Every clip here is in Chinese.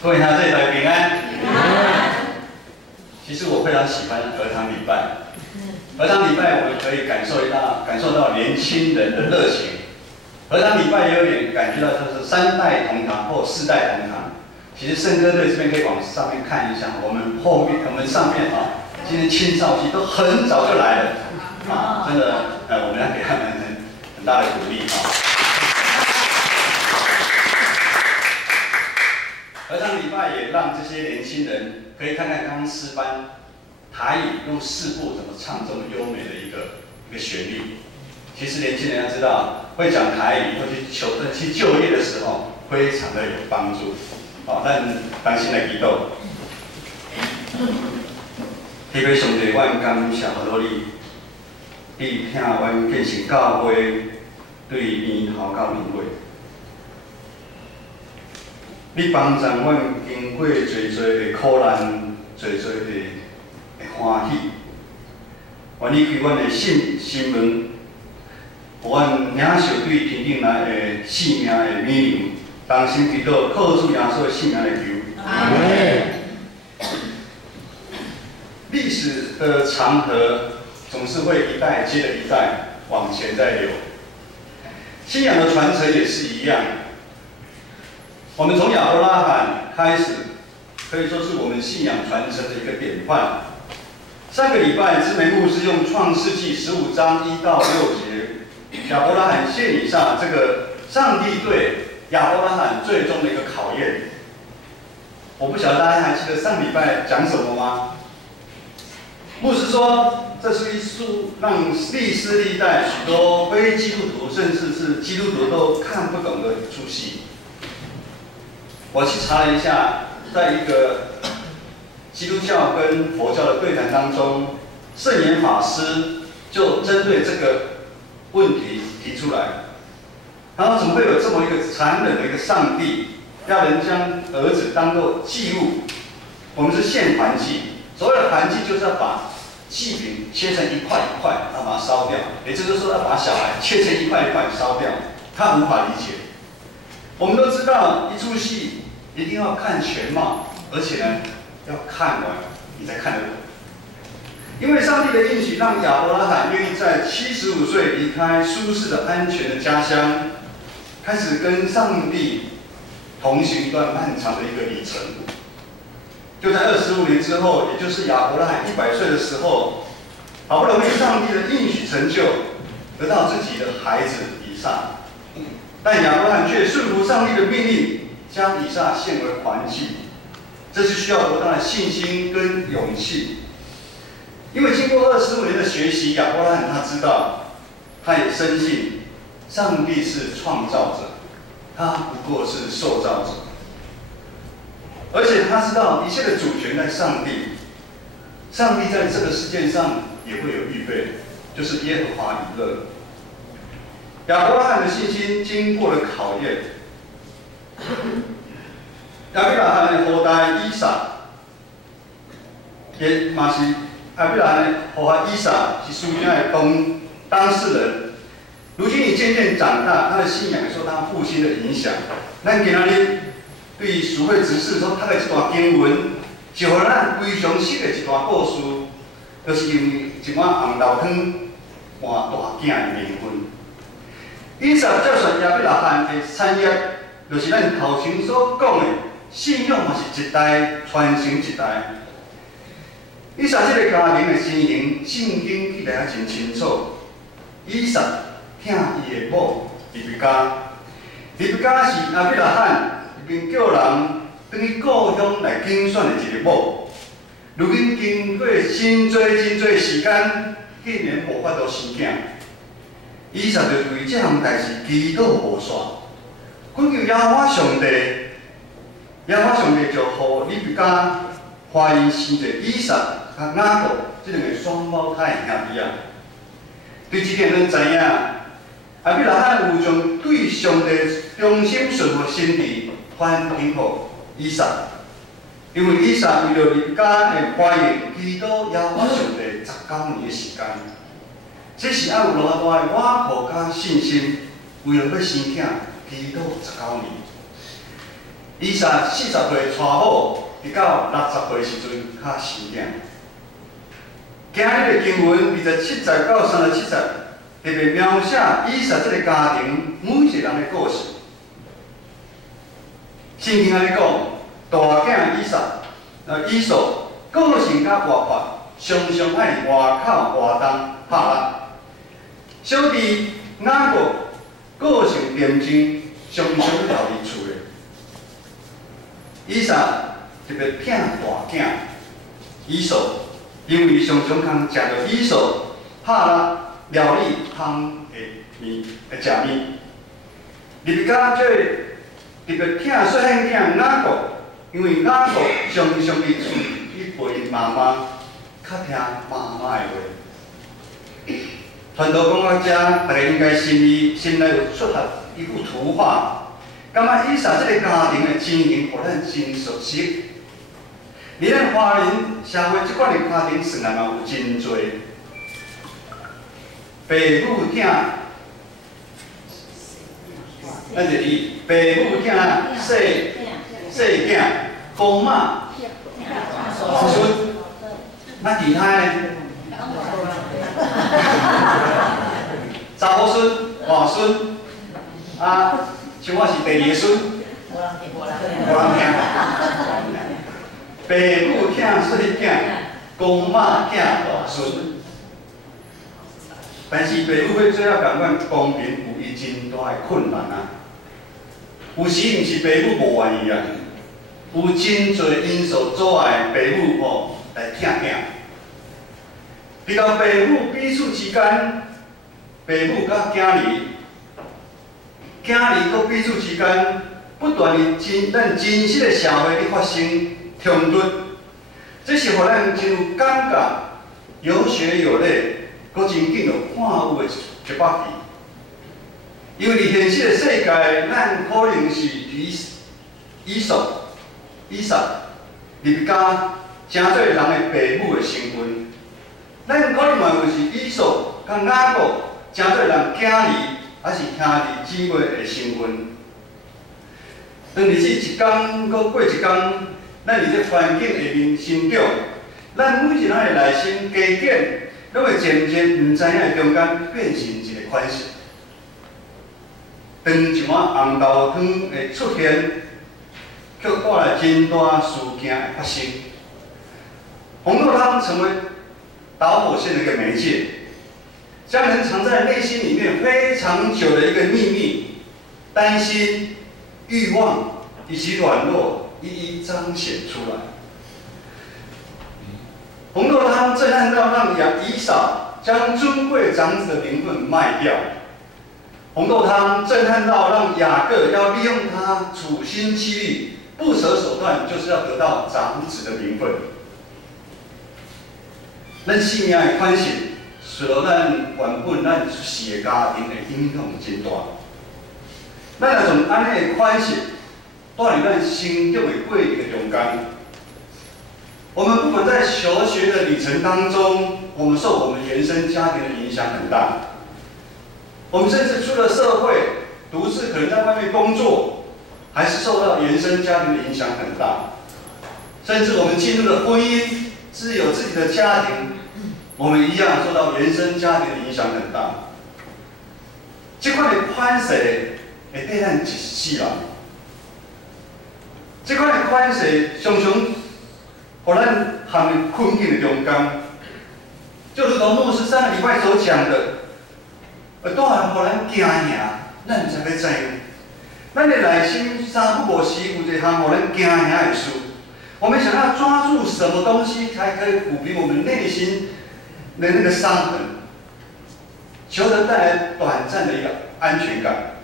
各位他这里来平安。平安。其实我非常喜欢儿童礼拜。儿童礼拜我们可以感受到年轻人的热情。儿童礼拜也有点感觉到就是3代同堂或4代同堂。其实圣歌队这边可以往上面看一下，我们上面啊，今天青少期都很早就来了啊，真的我们要给他们很大的鼓励啊。儿童礼拜也让这些年轻人可以看看刚刚诗班台语用4部怎么唱这么优美的一个旋律。其实年轻人要知道，会讲台语或去就业的时候，非常的有帮助。哦，咱当心来祈祷。特别上帝，阮感谢好你，你听阮建成教会对面头到年尾。你帮助阮经过侪的苦难，侪的欢喜。愿你开阮的心门，互阮领受对天顶来的性命的美名。当心祈祷，靠主耶稣的性命来求。阿门。历史的长河总是会一代接着一代往前在流，信仰的传承也是一样。我们从亚伯拉罕开始，可以说是我们信仰传承的一个典范。上个礼拜，知梅牧师用创世纪15章1到6节，亚伯拉罕献以撒这个上帝对亚伯拉罕最终的一个考验。我不晓得大家还记得上礼拜讲什么吗？牧师说，这是一出让历史历代许多非基督徒，甚至是基督徒都看不懂的一出戏。我去查了一下，在一个基督教跟佛教的对谈当中，圣严法师就针对这个问题提出来。他说：“怎么会有这么一个残忍的一个上帝，要人将儿子当作祭物？我们是献燔祭，所谓的燔祭就是要把祭品切成一块一块，要把它烧掉。也就是说，要把小孩切成一块一块烧掉。他无法理解。我们都知道，一出戏一定要看全貌，而且呢，要看完你才看得懂。因为上帝的应许让亚伯拉罕愿意在75岁离开舒适的、安全的家乡。”开始跟上帝同行一段漫长的一个旅程。就在25年之后，也就是亚伯拉罕100岁的时候，好不容易上帝的应许成就，得到自己的孩子以撒。但亚伯拉罕却顺服上帝的命令，将以撒献为燔祭。这是需要多大的信心跟勇气？因为经过25年的学习，亚伯拉罕他知道，他也深信。上帝是创造者，他不过是受造者，而且他知道一切的主权在上帝。上帝在这个世界上也会有预备，就是耶和华以勒。亚伯拉罕的信心经过了考验。亚伯拉罕的后代以撒，也嘛是亚伯拉罕的后代以撒是属灵的当事人。如今你渐渐长大，他的信仰受他父亲的影响。咱今仔日对属会执事所读的一段经文，就互咱非常熟的一段故事，就是因为一碗红豆汤换大囝的名分。以撒接受亚伯拉罕的产业，就是咱头前所讲的信仰，嘛是一代传承一代。以撒这个家庭的情形，圣经记载真清楚。以撒疼伊的某利比加，利比加是亚伯拉罕一边叫人等于故乡来竞选的一个某。如今经过真多时间，竟然无法度生囝。以撒就为这项代志祈祷无煞，恳求耶和华上帝，耶和华上帝就互利比加怀孕生一个以撒甲雅各这两个双胞胎的兄弟啊。对这点，咱知影，亚伯拉罕有将对上帝忠心顺服心志反映给以撒，因为以撒为了利比加的怀孕，祈祷耶和华上帝19年的时间，这是要有偌大的瓦靠甲信心，为了要生囝，祈祷19年。以撒40岁娶某，直到60岁时阵才生囝。今日的经文27节到37节，特别描写以撒这个家庭每一个人的故事。圣经安尼讲，大囝以扫个性较活泼，常常爱外口活动拍拉。小弟雅各个性廉静，常常留伫厝的。以撒特别疼大囝以扫，因为常常通食到以扫拍拉料理汤的食面。入家这特别疼细汉囝雅各，因为雅各常常伫厝去陪妈妈，较听妈妈的话。传道讲到这，大家应该心内有出现一幅图画，感觉以撒这个家庭的情形，互咱真熟悉。伫咱华人社会即款的家庭，算来嘛有真多。爸母疼，咱就以爸母疼细囝，公妈孙，那其他呢？查某孙、外孙，像我是第2个孙，无人听。爸母疼细囝，公妈疼外孙。但是爸母要做到共款公平，有伊真大的困难啊。有时毋是爸母无愿意啊，有真侪因素阻碍爸母来疼囝。比较爸母彼此之间，爸母甲囝儿，囝儿佮彼此之间，不断咱真实的社会咧发生冲突，这是互咱真有感觉、有血有泪，佮真紧就看有的一把戏。因为伫现实的世界，咱可能是以撒入家真侪人的爸母的身份。咱可能嘛有是以扫甲雅各，真侪人囝儿，还是兄弟姊妹的身份。当日子一天搁过一天，咱伫这环境下面成长，咱每一个人的内心加减，拢会渐渐毋知影中间变成一个款式。当一碗红豆汤的出现，却带来真大事件的发生。红豆汤成为导火线的一个媒介，将人藏在内心里面非常久的一个秘密、担心、欲望以及软弱，一一彰显出来。红豆汤震撼到让以扫将尊贵长子的名分卖掉。红豆汤震撼到让雅各要利用他处心积虑、不择手段，就是要得到长子的名分。咱性命的款式，受到咱原本咱出世的家庭的影响真大。咱若从安尼的款式带入咱成长的过程的中间，我们不管在求学的旅程当中，我们受我们原生家庭的影响很大。我们甚至出了社会，独自可能在外面工作，还是受到原生家庭的影响很大。甚至我们进入了婚姻，自有自己的家庭。我们一样受到原生家庭的影响很大。这款的款式会对咱一世人，这款的款式常常，互咱陷入困境的中间。就如同牧师上个礼拜所讲的，带来互咱惊吓，咱毋知要怎样。咱的内心三不五时有一项互咱惊吓的事，我们想要抓住什么东西才可以抚平我们内心的那个伤痕，求得带来短暂的一个安全感。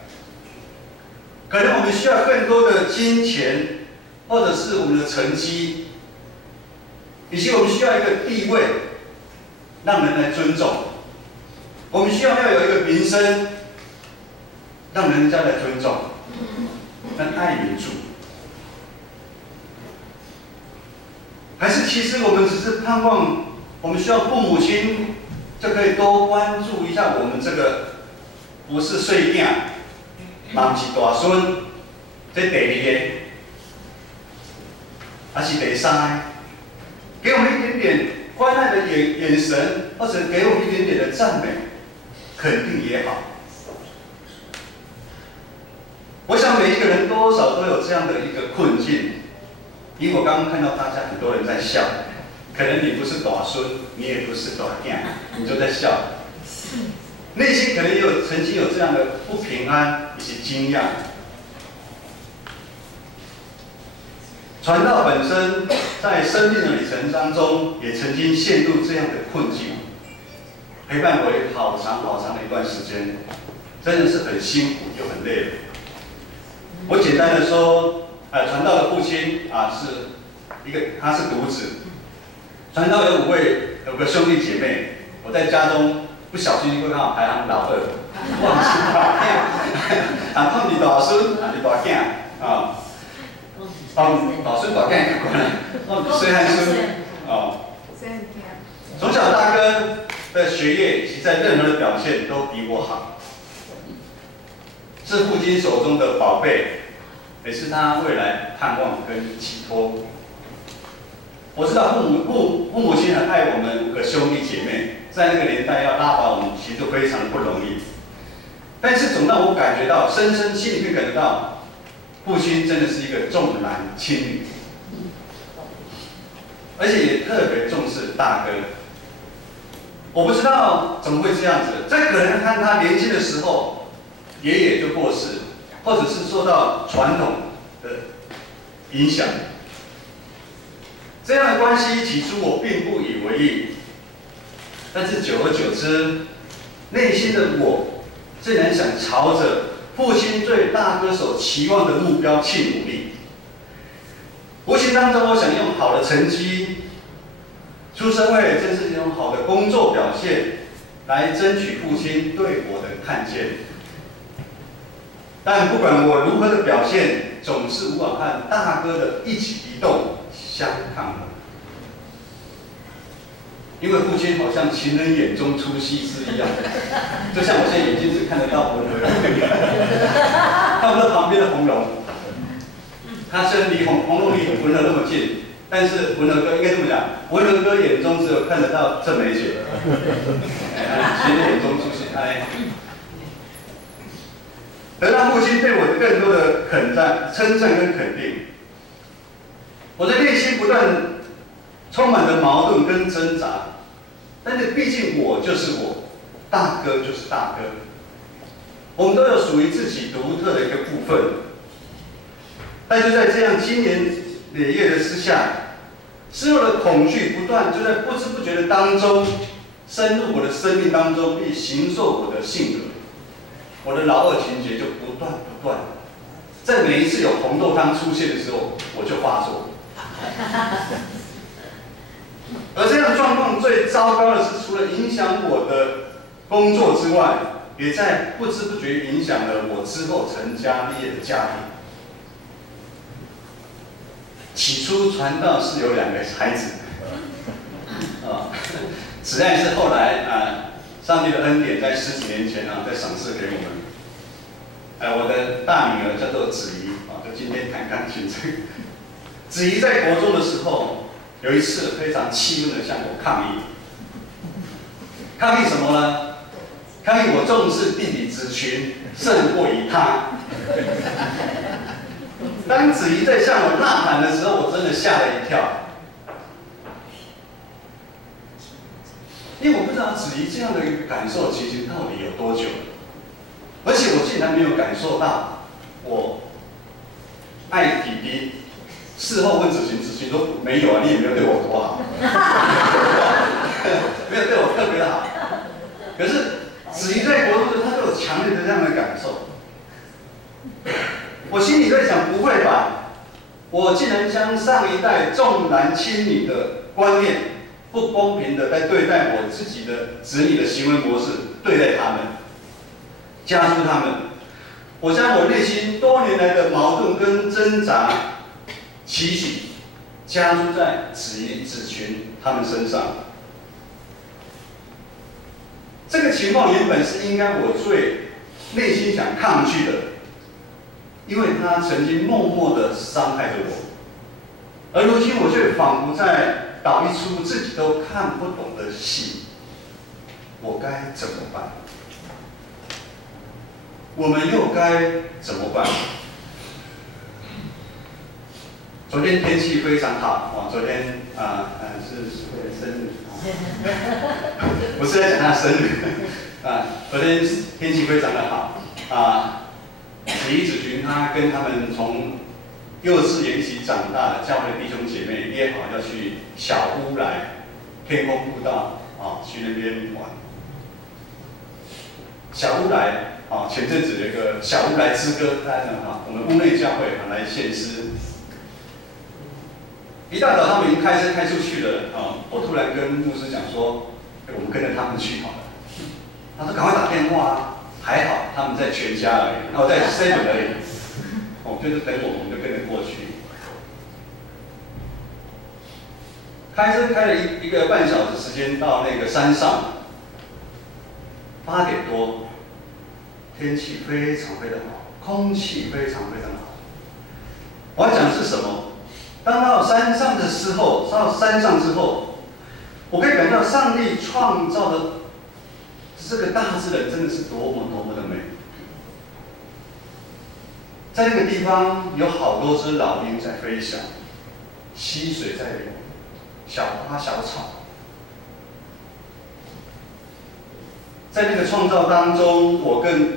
可能我们需要更多的金钱，或者是我们的成绩，以及我们需要一个地位，让人来尊重。我们需要有一个名声，让人家来尊重，让爱民主。还是其实我们只是盼望，我们需要父母亲就可以多关注一下我们这个不是细囝，嘛不是大孙，这第二个，还是第三，给我们一点点关爱的眼神，或者给我们一点点的赞美、肯定也好。我想每一个人多少都有这样的一个困境。因为我刚刚看到大家很多人在笑，可能你不是大孙，你也不是大囝，你就在笑，内心可能曾经有这样的不平安以及惊讶。传道本身在生命的旅程当中，也曾经陷入这样的困境，陪伴我好长好长的一段时间，真的是很辛苦又很累。我简单的说，传道的父亲他是独子，传道有5个兄弟姐妹，我在家中不小心会刚好排行老2，忘记大囝，他们是大孙，是大囝啊。大孙大囝过来，细汉孙哦。从小大哥的学业以及在任何的表现都比我好，是父亲手中的宝贝，也是他未来盼望跟寄托。我知道父母亲很爱我们5个兄弟姐妹，在那个年代要拉拔我们，其实非常不容易。但是总让我感觉到，深深心里面感觉到，父亲真的是一个重男轻女，而且也特别重视大哥。我不知道怎么会这样子，这可能看他年轻的时候，爷爷就过世，或者是受到传统的影响。这样的关系起初我并不以为意，但是久而久之，内心的我竟然想朝着父亲对大哥所期望的目标去努力。无形当中，我想用好的成绩，出社会，真是用好的工作表现，来争取父亲对我的看见。但不管我如何的表现，总是无法和大哥的一举一动相抗衡。因为父亲好像情人眼中出西施一样，就像我现在眼睛只看得到文和哥，看不到旁边的红龙。他虽然离红龙离文和那么近，但是文和哥应该这么讲，文和哥眼中只有看得到郑美雪，情人眼中出西施。得到父亲对我的更多的称赞跟肯定，我的内心不断充满着矛盾跟挣扎。但是毕竟我就是我，大哥就是大哥，我们都有属于自己独特的一个部分。但就在这样经年累月的之下，失落的恐惧不断就在不知不觉的当中深入我的生命当中，并形塑我的性格。我的老2情节就不断，在每一次有红豆汤出现的时候，我就发作。而这样的状况最糟糕的是，除了影响我的工作之外，也在不知不觉影响了我之后成家立业的家庭。起初传道是有2个孩子，实在是后来上帝的恩典在10几年前在赏赐给我们。我的大女儿叫做子怡就今天弹钢琴这个。子怡在国中的时候，有一次非常气愤的向我抗议。抗议什么呢？抗议我重视弟弟子群胜过于他。当子怡在向我呐喊的时候，我真的吓了一跳。因为我不知道子怡这样的一个感受情形到底有多久，而且我竟然没有感受到我爱弟弟。事后问子群说没有你也没有对我多好，没有对我特别的好。可是子怡在国中的时候，他就有强烈的这样的感受。我心里在想，不会吧？我竟然将上一代重男轻女的观念，不公平的在对待我自己的子女的行为模式对待他们，加诸他们。我将我内心多年来的矛盾跟挣扎、期许，加诸在子群他们身上。这个情况原本是应该我最内心想抗拒的，因为他曾经默默的伤害着我。而如今我却仿佛在导一出自己都看不懂的戏，我该怎么办？我们又该怎么办？昨天天气非常好，昨天是谁的生日？不是在讲他生日昨天天气非常的好李子群他跟他们从幼稚园一起长大的教会弟兄姐妹约好要去小乌来天空步道去那边玩。小乌来前阵子有一个小乌来之歌，大家我们屋内教会来献诗。一大早他们已经开车开出去了我突然跟牧师讲说，我们跟着他们去好了。他说赶快打电话还好他们在全家而已，然后在 7 而已，就是等我们就跟着过去。开车开了一个半小时时间到那个山上，8点多，天气非常非常好，空气非常非常好。我要讲的是什么？当到山上的时候，到山上之后，我可以感觉到上帝创造的这个大自然真的是多么多么的美。在那个地方有好多只老鹰在飞翔，溪水在流，小花小草。在那个创造当中，我更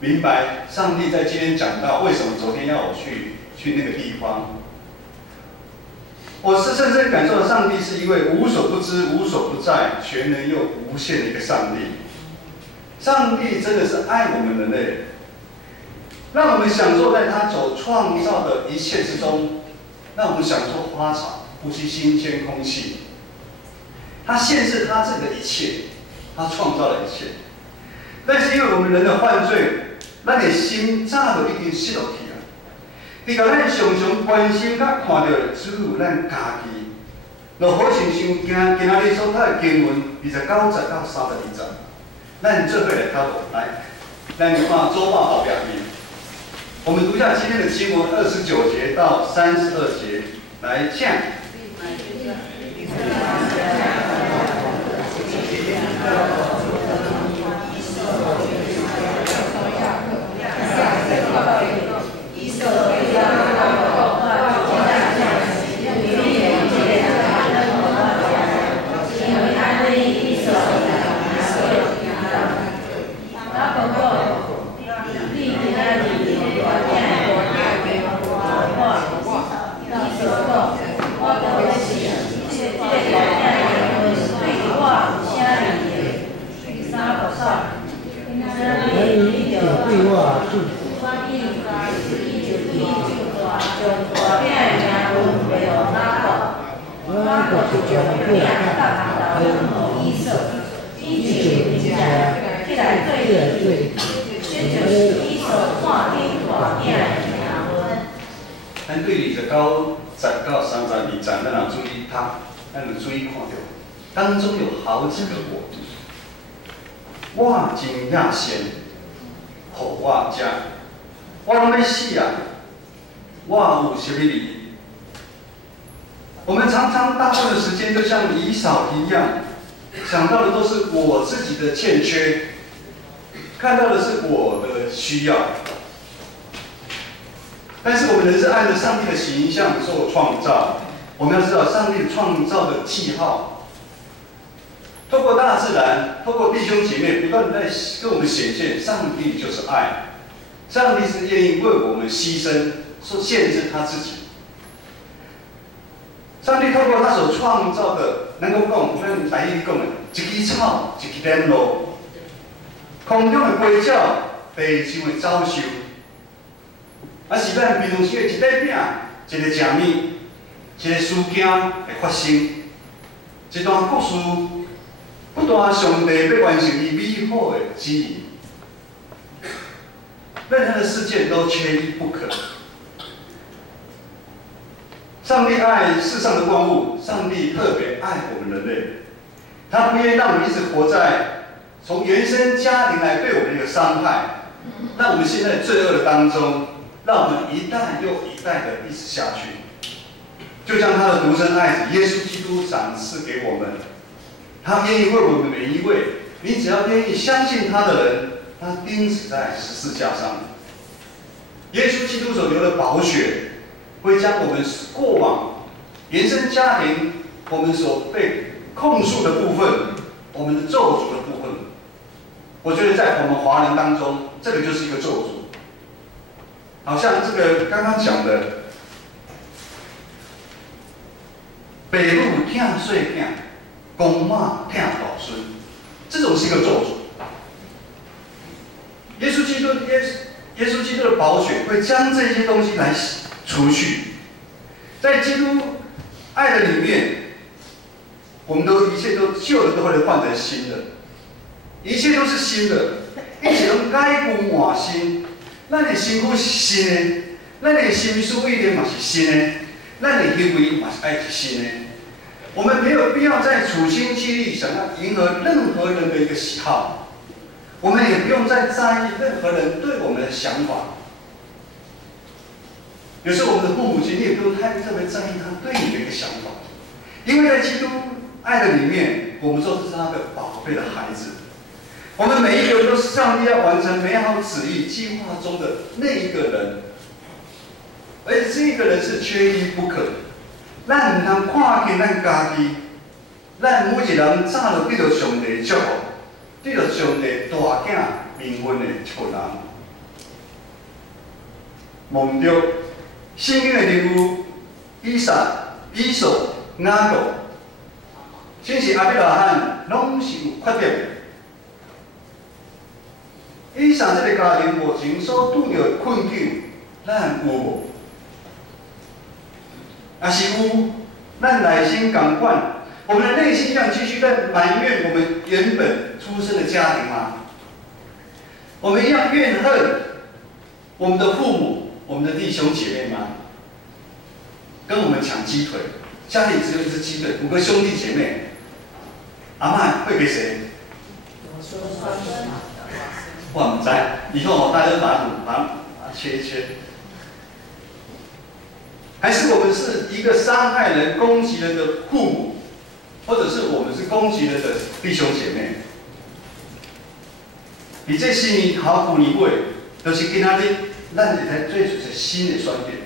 明白上帝在今天讲到为什么昨天要我去那个地方。我是深深感受到上帝是一位无所不知、无所不在、全能又无限的一个上帝。上帝真的是爱我们人类，让我们享受在他所创造的一切之中，让我们享受花草，呼吸新鲜空气。他限制他自己的一切，他创造了一切。但是因为我们人的犯罪，咱的心早就已经失落去了。你甲咱常常关心甲看到的只有咱家己，就好像想惊今仔日所读的经文29节到32节，咱做伙来讨论。来，咱看周报后边面，我们读一下今天的经文29节到32节，来请。咱对29节到32节，咱要注意读，咱要注意看到，当中有好几个我。我真野先，互我食，我拢要死啊！我有什么理？我们常常大部分的时间就像以扫一样，想到的都是我自己的欠缺，看到的是我的需要。但是我们人是按照上帝的形象做创造，我们要知道上帝创造的记号，透过大自然，透过弟兄姐妹不断的在跟我们显现，上帝就是爱，上帝是愿意为我们牺牲，说限制他自己。上帝透过他所创造的，能够讲，咱台语讲的，一枝草，一枝莲路，空中的鸡鸟，地上的走兽。是咱平常时的一块饼、一个食物、一个事件会发生，一段故事，不断上帝要完成伊美好的旨意。任何的事件都缺一不可。上帝爱世上的万物，上帝特别爱我们人类，他不愿意让我们一直活在从原生家庭来对我们的一个伤害，让我们现在罪恶的当中。让我们一代又一代的一直下去。就将他的独生爱子耶稣基督赏赐给我们。他愿意为我们每一位，你只要愿意相信他的人，他钉死在十字架上。耶稣基督所流的宝血，会将我们过往原生家庭我们所被控诉的部分，我们的咒诅的部分，我觉得在我们华人当中，这个就是一个咒诅。好像这个刚刚讲的，父母疼细囝，公妈疼老孙，这种是一个咒诅。耶稣基督的宝血会将这些东西来除去，在基督爱的里面，我们一切都旧的都会换成新的，一切都是新的，一切都改古换新。咱的身躯是新的，咱的心思意念嘛是新的，咱的行为嘛是爱是新的。我们没有必要再处心积虑想要迎合任何人的一个喜好，我们也不用再在意任何人对我们的想法。有时候我们的父母亲，你也不用太特别在意他对你的一个想法，因为在基督爱的里面，我们说这是他的宝贝的孩子。我们每一个人都是上帝要完成美好旨意计划中的那一个人，而且这个人是缺一不可。咱唔通看见咱家己，咱每一人早就得到上帝的祝福，得到上帝大囝名分的一个人。忘掉圣经的人物以撒、以扫、雅各，甚至阿伯拉罕，拢是有缺点的。以上这个家庭目前所拄到的困境，咱有无？也是有，咱内心感款，我们的内心要继续在埋怨我们原本出生的家庭吗？我们一样怨恨我们的父母、我们的弟兄姐妹吗？跟我们抢鸡腿，家里只有一只鸡腿，5个兄弟姐妹，阿嬷会给谁？我唔知，以后大家把切一切。还是我们是一个伤害人、攻击人的父母，或者是我们是攻击人的弟兄姐妹。你这心里好苦你味，就是今仔日咱就在追逐着新的转变。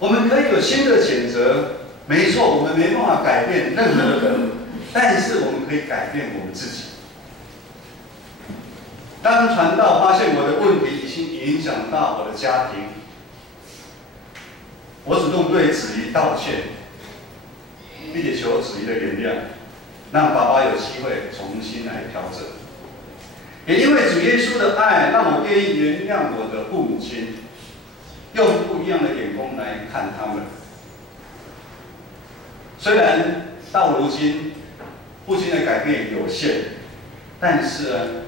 我们可以有新的选择，没错，我们没办法改变任何的人，但是我们可以改变我们自己。当传道发现我的问题已经影响到我的家庭，我主动对子怡道歉，并且求子怡的原谅，让爸爸有机会重新来调整。也因为主耶稣的爱，让我愿意原谅我的父母亲，用不一样的眼光来看他们。虽然到如今父亲的改变有限，但是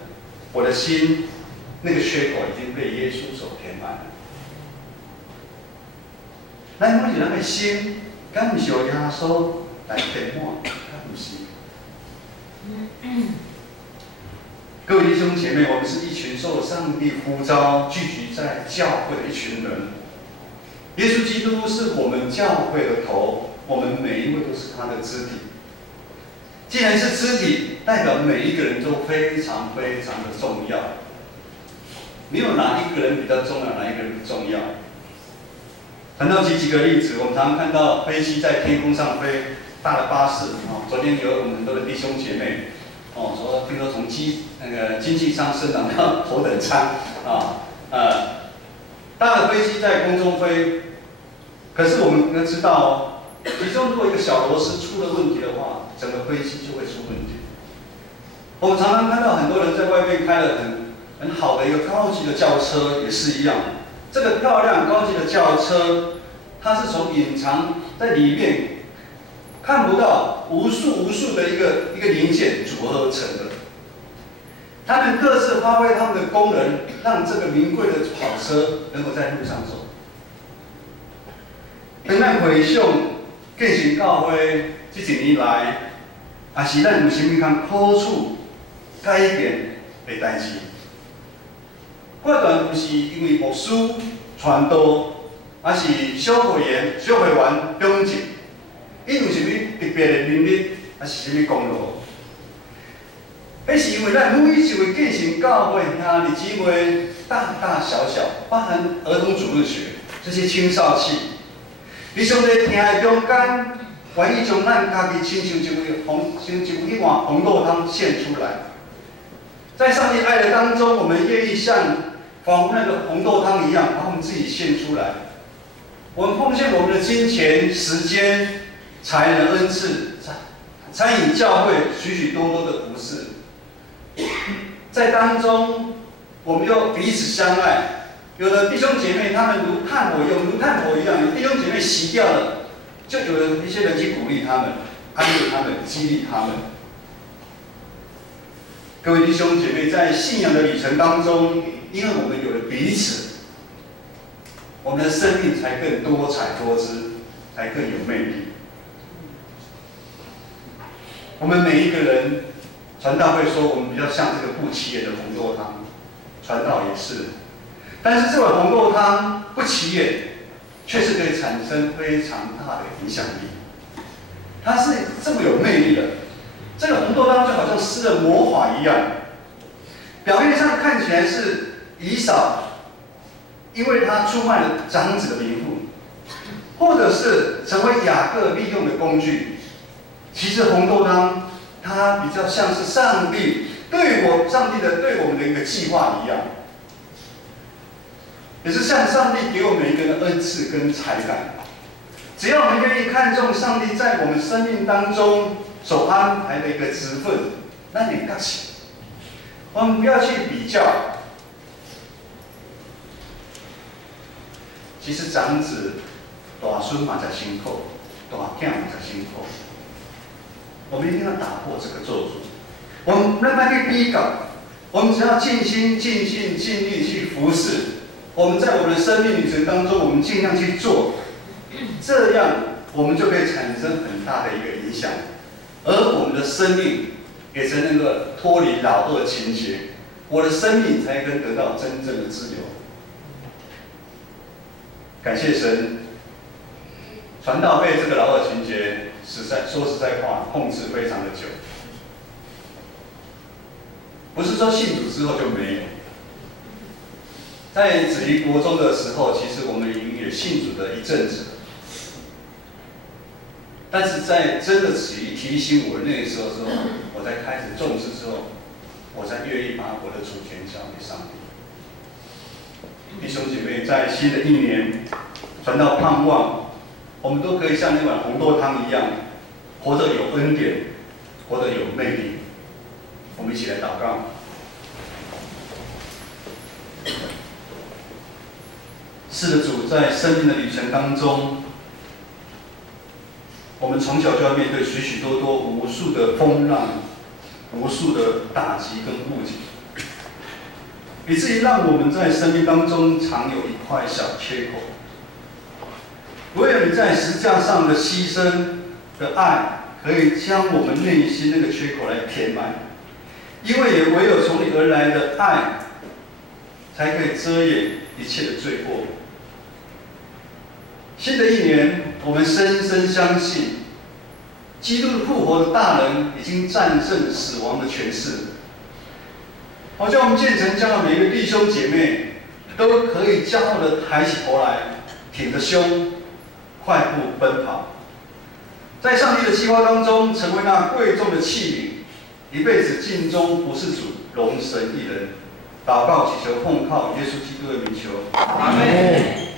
我的心那个缺口已经被耶稣所填满了。咱每一个人的心，敢不是由耶稣来填满？敢不是？各位弟兄姐妹，我们是一群受上帝呼召、聚集在教会的一群人。耶稣基督是我们教会的头，我们每一位都是他的肢体。既然是肢体，代表每一个人都非常非常的重要。没有哪一个人比较重要，哪一个人不重要。谈到几个例子，我们常常看到飞机在天空上飞，大的巴士昨天有我们很多的弟兄姐妹说听说从经济舱升档到头等舱大的飞机在空中飞，可是我们要知道其中如果一个小螺丝出了问题的话，整个飞机就会出问题。我们常常看到很多人在外面开了很好的一个高级的轿车，也是一样。这个漂亮高级的轿车，它是从隐藏在里面看不到无数的一个零件组合而成的。他们各自发挥他们的功能，让这个名贵的跑车能够在路上走。当咱回想建成教会这几年来，也是咱有甚物通好处改变的代志。过段不是因为牧师传道，还是小会员中进，还是什么功劳？那是因为咱每一位建成教会兄弟姊妹，大大小小，包含儿童主日学这些青少期，伫上帝听的中间，愿意将咱家己亲像一碗红豆汤献出来。在上帝爱的当中，我们愿意像仿佛那个红豆汤一样，把我们自己献出来。我们奉献我们的金钱、时间、才能、恩赐，参与教会许许多多的服事。在当中，我们又彼此相爱。有的弟兄姐妹，他们如炭火用，如炭火一样；有弟兄姐妹熄掉了，就有了一些人去鼓励他们、安慰他们、激励他们。各位弟兄姐妹，在信仰的旅程当中，因为我们有了彼此，我们的生命才更多彩多姿，才更有魅力。我们每一个人，传道会说，我们比较像这个不起眼的红豆汤，传道也是。但是这碗红豆汤不起眼，却是可以产生非常大的影响力。它是这么有魅力的。这个红豆汤就好像施了魔法一样，表面上看起来是以扫，因为他出卖了长子的名分，或者是成为雅各利用的工具。其实红豆汤它比较像是上帝对我们的一个计划一样，也是像上帝给我们一个人的恩赐跟才干。只要我们愿意看重上帝在我们生命当中所安排的一个职分，那你干起，我们不要去比较。其实长子大孙嘛才辛苦，大囝嘛才辛苦。我们一定要打破这个咒诅。我们慢慢去比较，我们只要尽心、尽性、尽力去服侍。我们在我们的生命旅程当中，我们尽量去做，这样我们就可以产生很大的一个影响。而我们的生命也才能够脱离老恶情节，我的生命才能得到真正的自由。感谢神，传道被这个老恶情节说实在话控制非常的久，不是说信主之后就没有。在子怡国中的时候，其实我们已经也信主的一阵子。但是在真的子怡提醒我那个时候之后，我才开始重视之后，我才愿意把我的主权交给上帝。弟兄姐妹，在新的一年，传道盼望，我们都可以像那碗红豆汤一样，活得有恩典，活得有魅力。我们一起来祷告。是的，主，在生命的旅程当中，我们从小就要面对许许多多无数的风浪，无数的打击跟误解，以至于让我们在生命当中常有一块小缺口。唯有你在十字架上的牺牲的爱，可以将我们内心那个缺口来填满，因为也唯有从你而来的爱，才可以遮掩一切的罪过。新的一年，我们深深相信，基督的复活的大能已经战胜死亡的权势。好像我们建成将的每一个弟兄姐妹，都可以骄傲的抬起头来，挺着胸，快步奔跑，在上帝的计划当中，成为那贵重的器皿，一辈子尽忠服侍主，荣神一人。祷告祈求奉靠耶稣基督的名求，阿门。